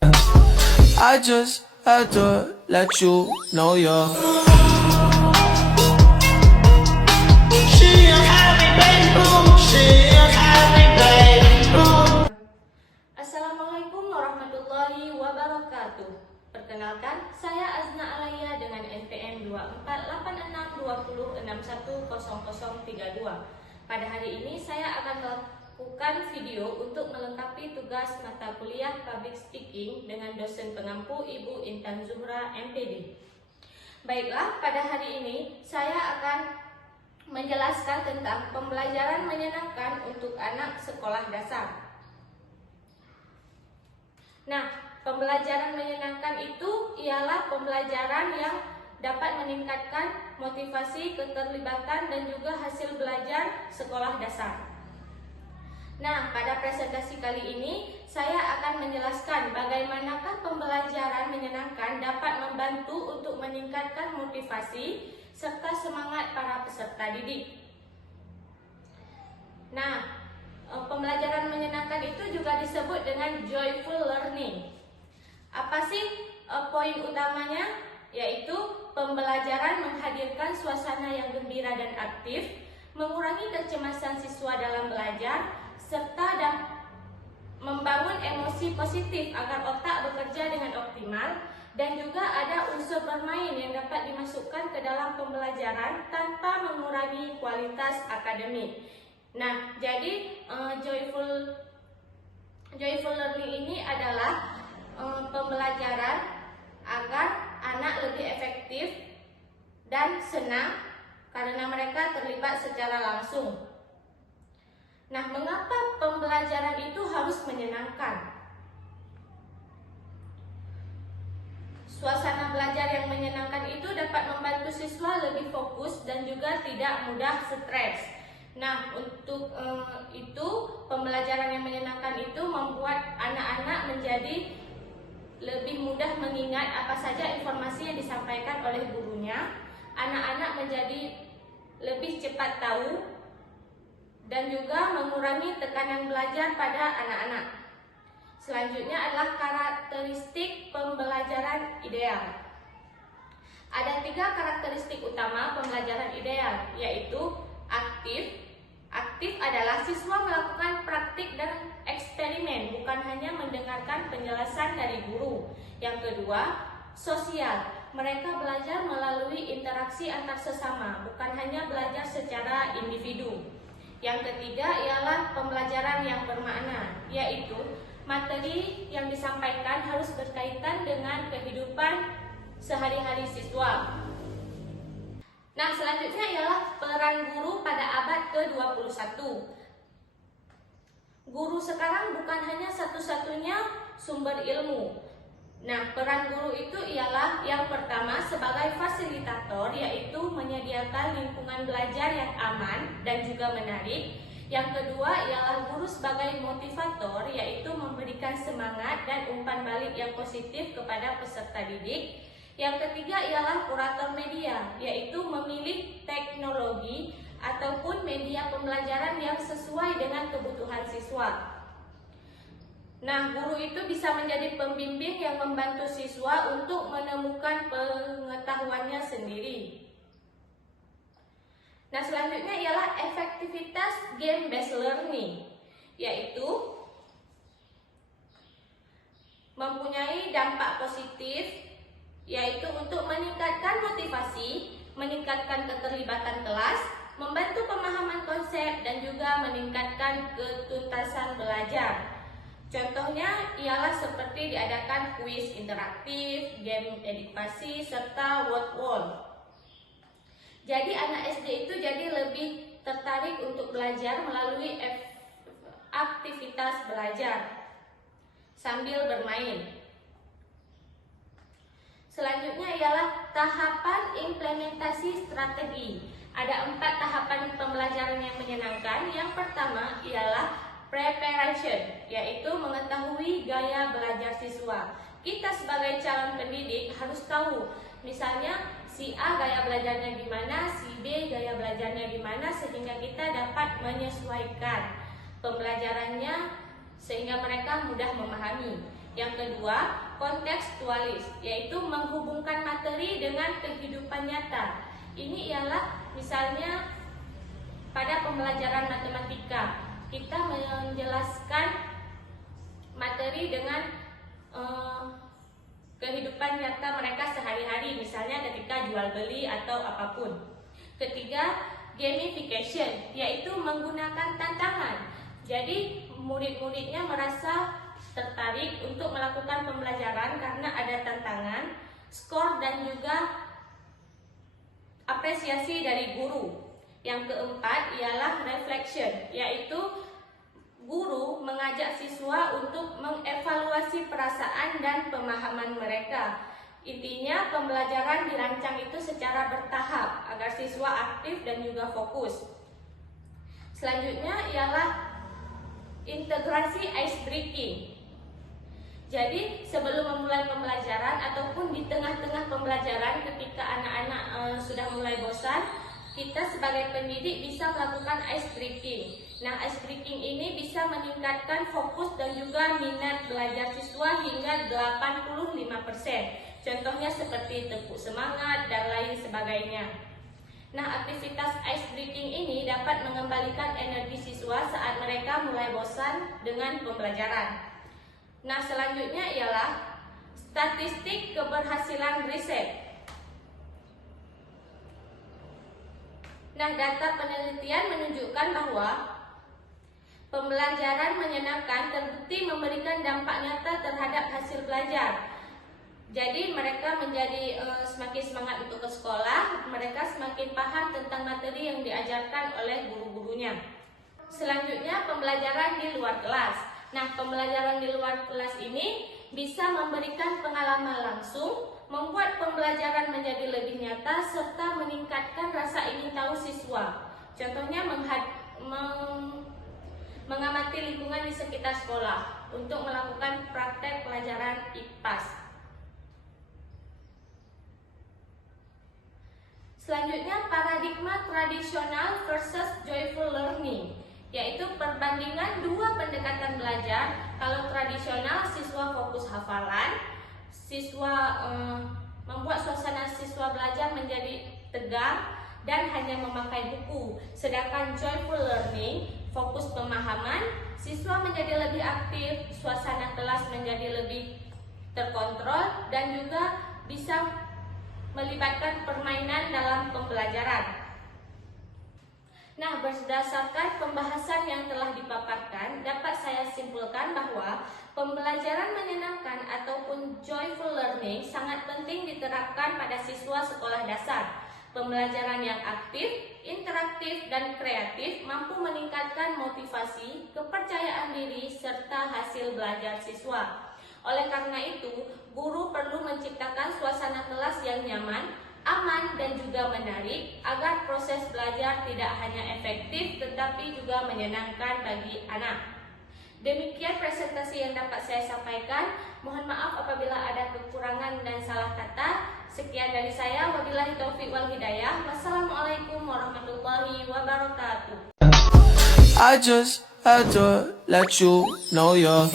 I just had to let you know you're. She a happy baby, she a happy baby. Assalamualaikum warahmatullahi wabarakatuh. Perkenalkan, saya Azna Alaya dengan NPM 248620610032. Pada hari ini saya akan melakukan video untuk melengkapi tugas mata kuliah Public Speaking dengan dosen pengampu Ibu Intan Zuhra, MPD. Baiklah, pada hari ini saya akan menjelaskan tentang pembelajaran menyenangkan untuk anak sekolah dasar. Nah, pembelajaran menyenangkan itu ialah pembelajaran yang dapat meningkatkan motivasi, keterlibatan, dan juga hasil belajar sekolah dasar. Nah, pada presentasi kali ini saya akan menjelaskan bagaimanakah pembelajaran menyenangkan dapat membantu untuk meningkatkan motivasi serta semangat para peserta didik. Nah, pembelajaran menyenangkan itu juga disebut dengan joyful learning. Apa sih poin utamanya? Yaitu pembelajaran menghadirkan suasana yang gembira dan aktif, mengurangi kecemasan siswa dalam belajar, serta membangun emosi positif agar otak bekerja dengan optimal, dan juga ada unsur bermain yang dapat dimasukkan ke dalam pembelajaran tanpa mengurangi kualitas akademik. Nah, jadi joyful learning ini adalah pembelajaran agar anak lebih efektif dan senang karena mereka terlibat secara langsung. Nah, mengapa pembelajaran itu harus menyenangkan? Suasana belajar yang menyenangkan itu dapat membantu siswa lebih fokus dan juga tidak mudah stres. Nah, untuk itu pembelajaran yang menyenangkan itu membuat anak-anak menjadi lebih mudah mengingat apa saja informasi yang disampaikan oleh gurunya. Anak-anak menjadi lebih cepat tahu dan juga mengurangi tekanan belajar pada anak-anak. Selanjutnya adalah karakteristik pembelajaran ideal. Ada 3 karakteristik utama pembelajaran ideal, yaitu aktif. Aktif adalah siswa melakukan praktik dan eksperimen, bukan hanya mendengarkan penjelasan dari guru. Yang kedua, sosial. Mereka belajar melalui interaksi antar sesama, bukan hanya belajar secara individu. Yang ketiga ialah pembelajaran yang bermakna, yaitu materi yang disampaikan harus berkaitan dengan kehidupan sehari-hari siswa. Nah, selanjutnya ialah peran guru pada abad ke-21. Guru sekarang bukan hanya satu-satunya sumber ilmu. Nah, peran guru itu ialah yang pertama sebagai fasilitator, yaitu menyediakan lingkungan belajar yang aman dan juga menarik. Yang kedua ialah guru sebagai motivator, yaitu memberikan semangat dan umpan balik yang positif kepada peserta didik. Yang ketiga ialah kurator media, yaitu memilih teknologi ataupun media pembelajaran yang sesuai dengan kebutuhan siswa. Nah, guru itu bisa menjadi pembimbing yang membantu siswa untuk menemukan pengetahuannya sendiri. Nah, selanjutnya ialah efektivitas game-based learning, yaitu mempunyai dampak positif, yaitu untuk meningkatkan motivasi, meningkatkan keterlibatan kelas, membantu pemahaman konsep, dan juga meningkatkan ketuntasan belajar. Contohnya ialah seperti diadakan kuis interaktif, game edukasi, serta word wall. Jadi anak SD itu jadi lebih tertarik untuk belajar melalui aktivitas belajar sambil bermain. Selanjutnya ialah tahapan implementasi strategi. Ada 4 tahapan pembelajaran yang menyenangkan. Yang pertama ialah preparation, yaitu mengetahui gaya belajar siswa. Kita sebagai calon pendidik harus tahu, misalnya si A gaya belajarnya gimana, si B gaya belajarnya gimana, sehingga kita dapat menyesuaikan pembelajarannya sehingga mereka mudah memahami. Yang kedua, kontekstualis, yaitu menghubungkan materi dengan kehidupan nyata. Ini ialah misalnya pada pembelajaran matematika, kita menjelaskan materi dengan kehidupan nyata mereka sehari-hari, misalnya ketika jual beli atau apapun. Ketiga, gamification, yaitu menggunakan tantangan. Jadi murid-muridnya merasa tertarik untuk melakukan pembelajaran karena ada tantangan, skor, dan juga apresiasi dari guru. Yang keempat ialah reflection, yaitu guru mengajak siswa untuk mengevaluasi perasaan dan pemahaman mereka. Intinya pembelajaran dirancang itu secara bertahap agar siswa aktif dan juga fokus. Selanjutnya ialah integrasi ice breaking. Jadi sebelum memulai pembelajaran ataupun di tengah-tengah pembelajaran ketika anak-anak sudah mulai bosan, kita sebagai pendidik bisa melakukan ice breaking. Nah, ice breaking ini bisa meningkatkan fokus dan juga minat belajar siswa hingga 85%. Contohnya seperti tepuk semangat dan lain sebagainya. Nah, aktivitas ice breaking ini dapat mengembalikan energi siswa saat mereka mulai bosan dengan pembelajaran. Nah, selanjutnya ialah statistik keberhasilan riset. Nah, data penelitian menunjukkan bahwa pembelajaran menyenangkan terbukti memberikan dampak nyata terhadap hasil belajar. Jadi mereka menjadi semakin semangat untuk ke sekolah, mereka semakin paham tentang materi yang diajarkan oleh guru-gurunya. Selanjutnya, pembelajaran di luar kelas. Nah, pembelajaran di luar kelas ini bisa memberikan pengalaman langsung, membuat pembelajaran menjadi lebih nyata, serta meningkatkan rasa ingin tahu siswa. Contohnya mengamati lingkungan di sekitar sekolah untuk melakukan praktek pelajaran IPAS. Selanjutnya, paradigma tradisional versus joyful learning, yaitu perbandingan dua pendekatan belajar. Kalau tradisional, siswa fokus hafalan, siswa membuat suasana siswa belajar menjadi tegang dan hanya memakai buku. Sedangkan joyful learning, fokus pemahaman, siswa menjadi lebih aktif, suasana kelas menjadi lebih terkontrol, dan juga bisa melibatkan permainan dalam pembelajaran. Nah, berdasarkan pembahasan yang telah dipaparkan, dapat saya simpulkan bahwa pembelajaran menyenangkan ataupun joyful learning sangat penting diterapkan pada siswa sekolah dasar. Pembelajaran yang aktif, interaktif, dan kreatif mampu meningkatkan motivasi, kepercayaan diri, serta hasil belajar siswa. Oleh karena itu, guru perlu menciptakan suasana kelas yang nyaman, aman, dan juga menarik agar proses belajar tidak hanya efektif tetapi juga menyenangkan bagi anak. Demikian presentasi yang dapat saya sampaikan. Mohon maaf apabila ada kekurangan dan salah kata. Sekian dari saya. Wabillahi taufiq wal hidayah. Wassalamualaikum warahmatullahi wabarakatuh. I just had to let you know you're